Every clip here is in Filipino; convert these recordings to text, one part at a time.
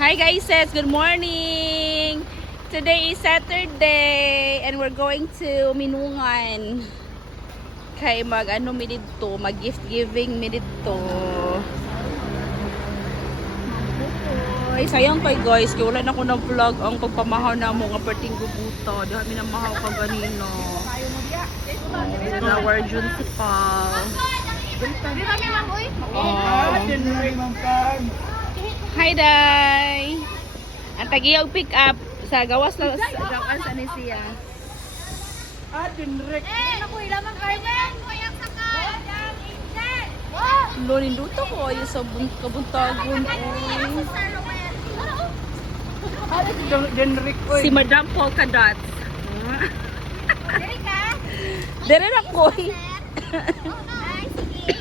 Hi guys, good morning! Today is Saturday and we're going to Minungan. Kay mag-ano mi dito, mag-gift giving mi dito. Ay, sayang kay guys, kaya wala na ko ng vlog ang pagpamahaw na mo nga perting gubuto. Di kami namahaw ka ganino. Our Juncipal. Hi, Day! Ang tagiyog pick up sa gawas na gawan sa Nisia. Dinrek. Naku, ilamang Carmen! Kuyak sa ka! Lonin dito ko ayo sa kabuntagon. Dinrek ko. Si Madam Polka Dots. Dali ka? Dere na ko. Ay, sige.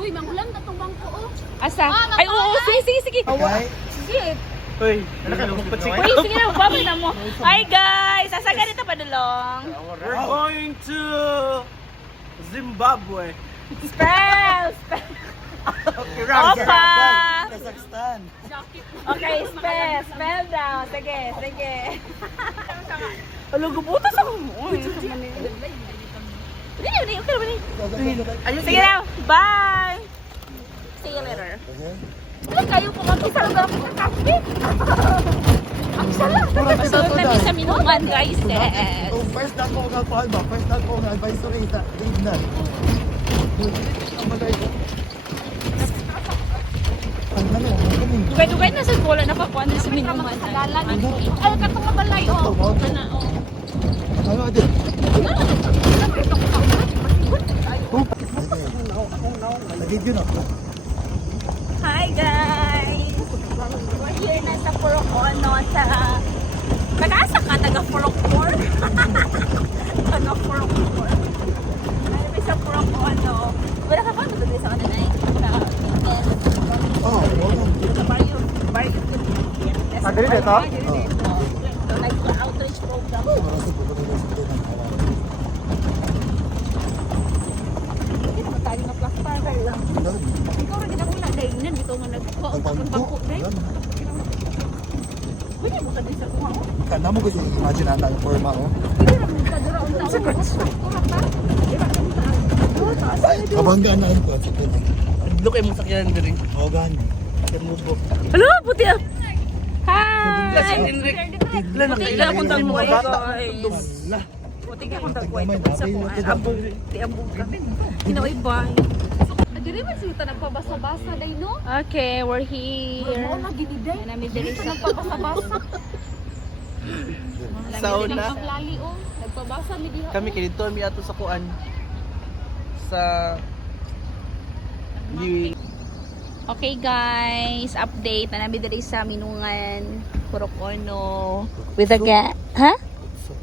Uy, mangulam na itong bangko, oh. Asa? Ay, oo, sige. Okay. Sige. Uy, nakakamagpatsik. Uy, sige na, babay na mo. Hi guys! Asa ganito padulong? We're going to Zimbabwe. Spell! Okay, Opa! Kazakhstan. Okay, spell down. Sige. Alo, gubutas ako. Uy, Hindi, okay naman eh. Sige na, bye! See you later. Ano kayo pumunta sa lugar ng kape? Ang sarap! Pasunod namin sa Minungan, guys. Yes. First na ko nga pa ba? First na ko nga advisory sa Tignan. Dugay-dugay na sa bola na pakuan na sa Minungan. Ay, katong mabalay, oh. Ano din? Video na. Hi, guys! We're here na sa Purok-Ono sa... Taga-asa ka? Taga-Purok-Por? Taga-Purok-Por. Ano ba sa Purok-Ono? Wala ka ba? Matagay sa kanina eh. Oh, Sa barrio. Dali dito? So, nag-outreach program. Hindi naman tayo na plaster. Ikaw rin ginagula dahil nan. Ito nga nagpapako dahil. Pwede mo ka din sa kuha ko. Kana mo kasi imagine na ang forma oh. Hindi naman ka dura ang taon. Ay, kabanggaan na ito. Look ay mong sakyan din. Oh, gan. Hello, puti ah. Hi! Dinrek. Puti ka kung tag mo guys. Puti ka kung tag mo sa kuha. Abog. Ti abog ka. Kinaway bye. Dili man sila nagpabasa-basa day, no? Okay, we're here. Oo, naginiday. Nami diri sa Nagpabasa-basa. Sauna. Naglali, oh. Nagpabasa, mi diha. Kami kinito mi ato sa kuan. Sa di Okay guys, update na namin diri sa Minungan, Purok-Ono with a gang. Ha?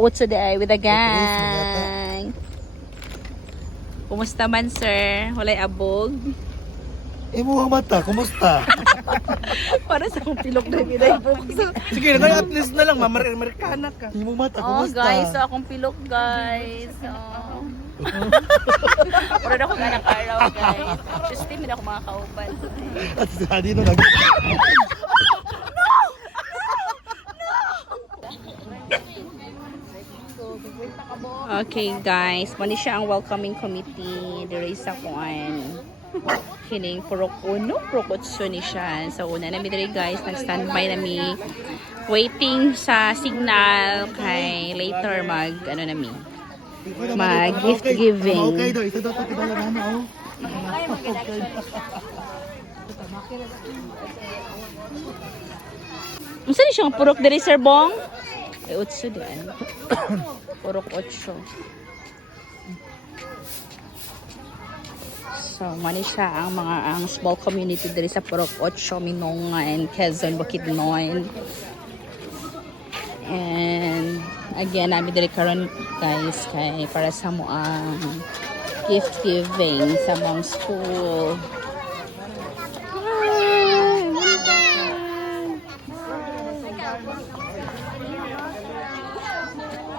What's today with a gang? Kumusta man sir? Walay abog? mo ang mata, kumusta? Para sa akong pilok na binay sige na at least na lang mamarikana ka. Imo mata, Oh kumusta? guys, so akong pilok guys. Oh. Puro na akong anak araw guys. Just min ako mga kauban. At si Hadi no nag. Okay guys, mani siya ang welcoming committee diri sa kuan. Kining Purok-Ono, Purok-Otso ni siya. So una nami diri guys, nag-standby nami waiting sa signal kay later mag ano nami. Mag-gift giving. Okay do, ito daw to kidala na oh. Unsa ni siyang purok diri Sir Bong? Ay utso din. Purok-Otso. So, mani siya ang small community diri sa Purok-Otso, Minungan, Quezon, Bukidnon. And again, namin diri karon guys kay para sa mo ang gift giving sa mong school.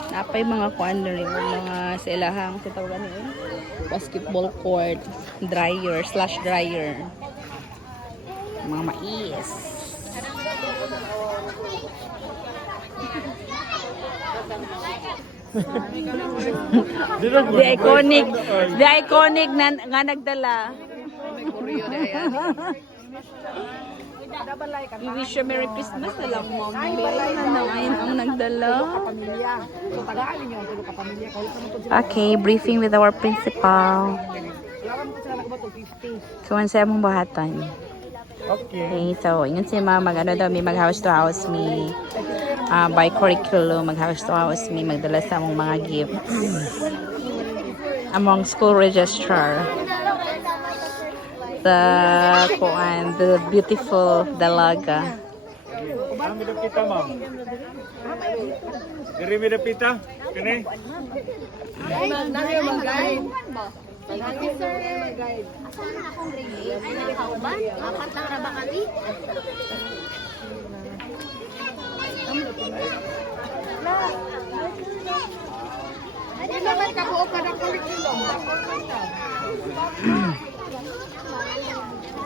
Napay mga kuan diri mga silahang sa tawagan ni basketball court, dryer, slash dryer. Mga mais. The iconic na nga nagdala. We wish you Merry Christmas na lang, Mom. Ayun ang nagdala. Okay, briefing with our principal. Kuwan sa among buhatan. Okay, so yun si Mama, mag-ano daw, may mag-house to house me. By curriculum, mag-house to house me, magdala sa among mga gifts. Among school registrar. The beautiful dalaga. Kami pita, ma'am. Diri mi pita. Kani? Asan na akong grade 8? Ay, nakauban? Apat lang na ba kami? Ano naman kabuo ka ng curriculum?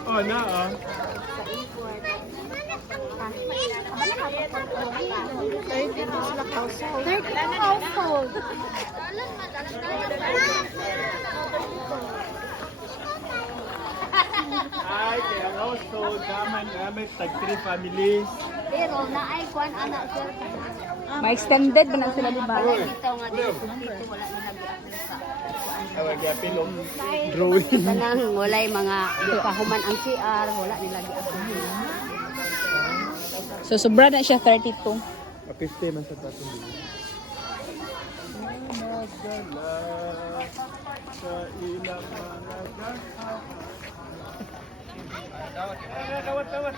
Oh, na ah. Household. Ay, kaya household naman kami tag 3 families. Pero naay kwan anak sir. Ma-extended ba na sila, di ba? Dito nga dito wala na Awag ya pilong drawing. Kanang walay mga pahuman ang CR, wala nila giasahan. So, sobra na siya 32. 50 man sa tatong dito. Sa ilang mga Tawat.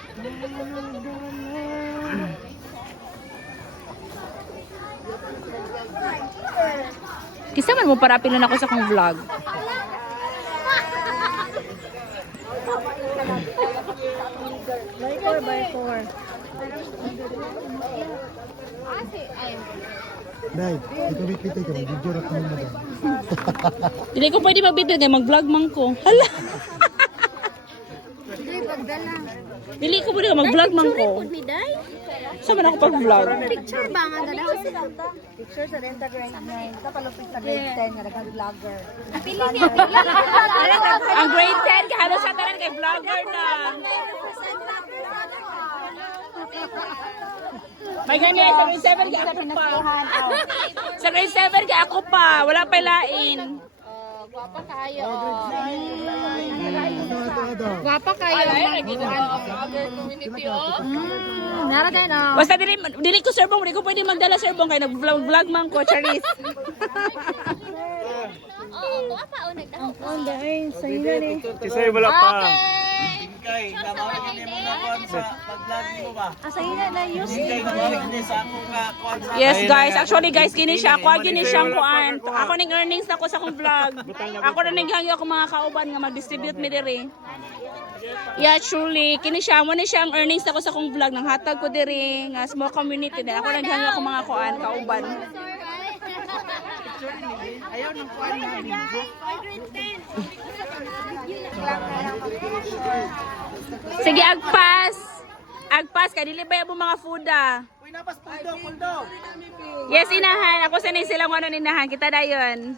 Kisa man mo para pilon ako sa kong vlog. Dahil, ito bitbit ka, mag-video rat mo na dyan. Hindi ko pwede mag-video kaya mag-vlog man ko. Hala! Dili pagdala. Dili ko pwede mag-vlog man ko. Ni Day. Saan man ako pag-vlog? Picture ba nga dala? Picture sa Renta Grade 9. Kapalupit sa Grade 10 nga nag-vlogger. Pili niya. Ang grade 10, kahalo sa tanan kay vlogger na. May ganyan, sa grade 7 kaya ako pa. Sa grade 7 kaya ako pa, wala pa lain. Guwapa kayo. Ito. Guwapa kayo. Nara tayo na. Basta dili ko serbong, dili ko pwede magdala serbong kaya nag-vlog man ko, Charis. Oo, guwapa o nagdaho. Kisay wala pa. Kay, namawag ni mo na kuan sa pag-vlog mo ba? Asahina na yun. Kay, namawag ni sa ako ka kuan sa... Yes guys, actually guys, kini siya, kuha gini siyang kuan. Ako ning earnings na ko sa akong vlog. Ako na naghangi ako mga kauban nga mag-distribute mi diri. Yeah, truly, kini siya, mo ni siya ang earnings na ko sa akong vlog nang hatag ko diri nga small community din. Ako naghangi ako mga kuan, kauban. Ayaw ng kuan na video. Sige, agpas. Agpas ka, dili ba yung mga food ah. Uy, napas puldo. Yes, inahan. Ako sanay silang ano ninahan. Kita dayon.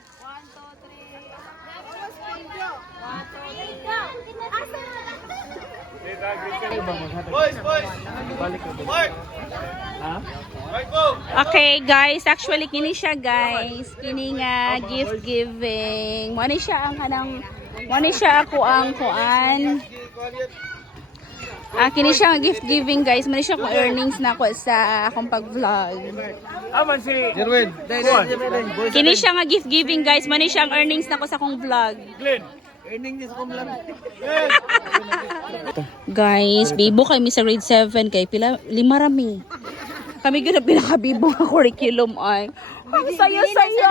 Boys! Mark! Ha? Mark, go! Okay, guys. Actually, kini siya, guys. Kini nga gift giving. Wani siya ang kanang... Wani siya ako ang kuan. Kini siya ang gift giving, guys. Wani siya ko earnings na ako sa akong pag-vlog. Aman si Jerwin! Boys! Kini siya nga gift giving, guys. Wani siya ang earnings na ako sa akong vlog. Glenn. Earning niya sa kumlang. Guys, bibo kay mi sa grade 7 kay pila 5 rami. Kami gina pinakabibo nga curriculum ay. Ang saya-saya.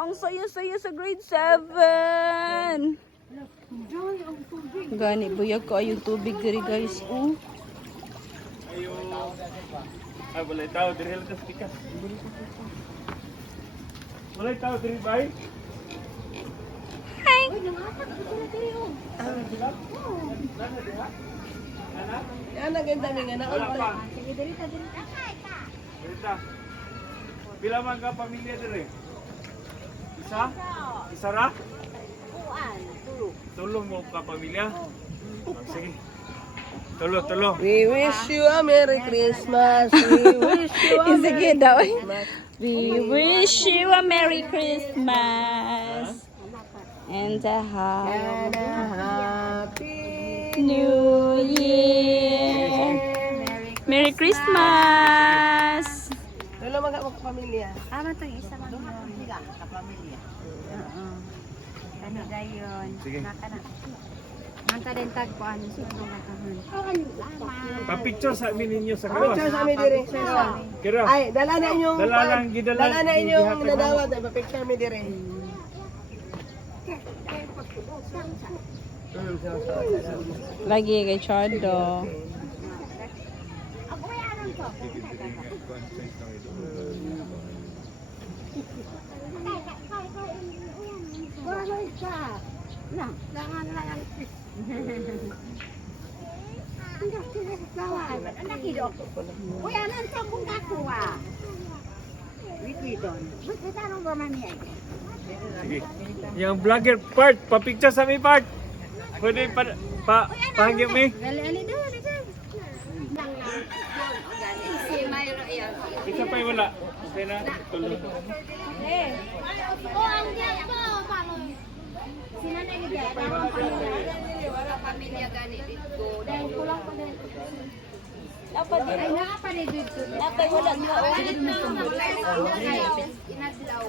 Ang saya-saya sa grade 7. Gani buyag ko yung tubig diri guys. Oh. Ay, walay tao diri lang sa pikas. Walay tao diri bay. Hi Darling! Yan, naganda nga na. Wala pa. Sige, dirita. Rita. Pila man ka pamilya dire? Isa? Isa ra? Tulo mo ka pamilya? Sige. Tulo. We wish you a Merry Christmas. We wish you a Sige daw. We wish you a Merry Christmas and a Happy New Year. Merry Christmas! Tulo magpamilya. Tama itong isa lang yun. Kapamilya. Oo. Ano dayon? Sige. Manta din tagpuan sa mga kahon. Pa-picture sa amin ninyo sa Picture kawas. sa amin dire. Kira. Ay, dala na inyong Dala lang, gidala. Dala na inyong Gihatag mo. nadawat na picture mi dire. Lagi kay Chado. Uy, anan sa kung kakuha? Wikidon. Wikidon ang gumamit. Sige. Yung vlogger part, pa-picture sa amin part. Pwede pahagip mi. Ali doon. Si Mayro yan. Isa pa wala. Okay na. Tulo. Oh, ang diyan po. Sinanay ni Diyan. Ang pamilya. Wala pamilya gani dito. Dahil kulang pa din. Ay, nakapanig dito. Dapat wala. Inadlaw.